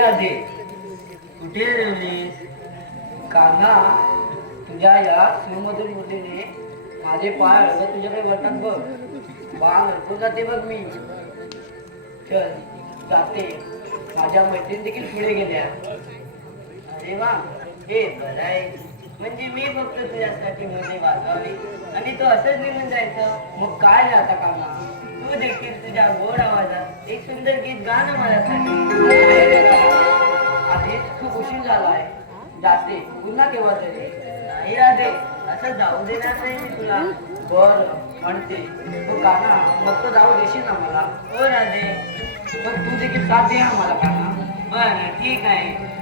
राधे कुठे कान्हा तुझ्या या शिवमधून मुलीने माझे पाय अडवत तुझ्याकडे वटण बघ बाण अडकून जाते बघ मी चल जाते माझ्या मैत्रीण देखील पुढे गेल्या अरे वा हे बरं आहे म्हणजे मी फक्त तुझ्यासाठी मध्ये वाजवली आणि तो असंच निघून जायचं मग काय रे आता कान्हा तू देखील तुझ्या गोड आवाजात एक सुंदर गीत गा ना माझ्यासाठी आधीच खूप उशीर झाला आहे जाते पुन्हा केव्हा तरी नाही राधे असं जाऊ देणार नाही मी तुला बर म्हणते तू काना मग तो जाऊ देशील ना मला हो राधे मग तू देखील साथ दे ना मला काना बर ठीक आहे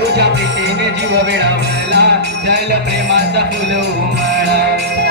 तुझ्या प्रीतीने जीव वेळावला जल प्रेमाचा फुल उमळा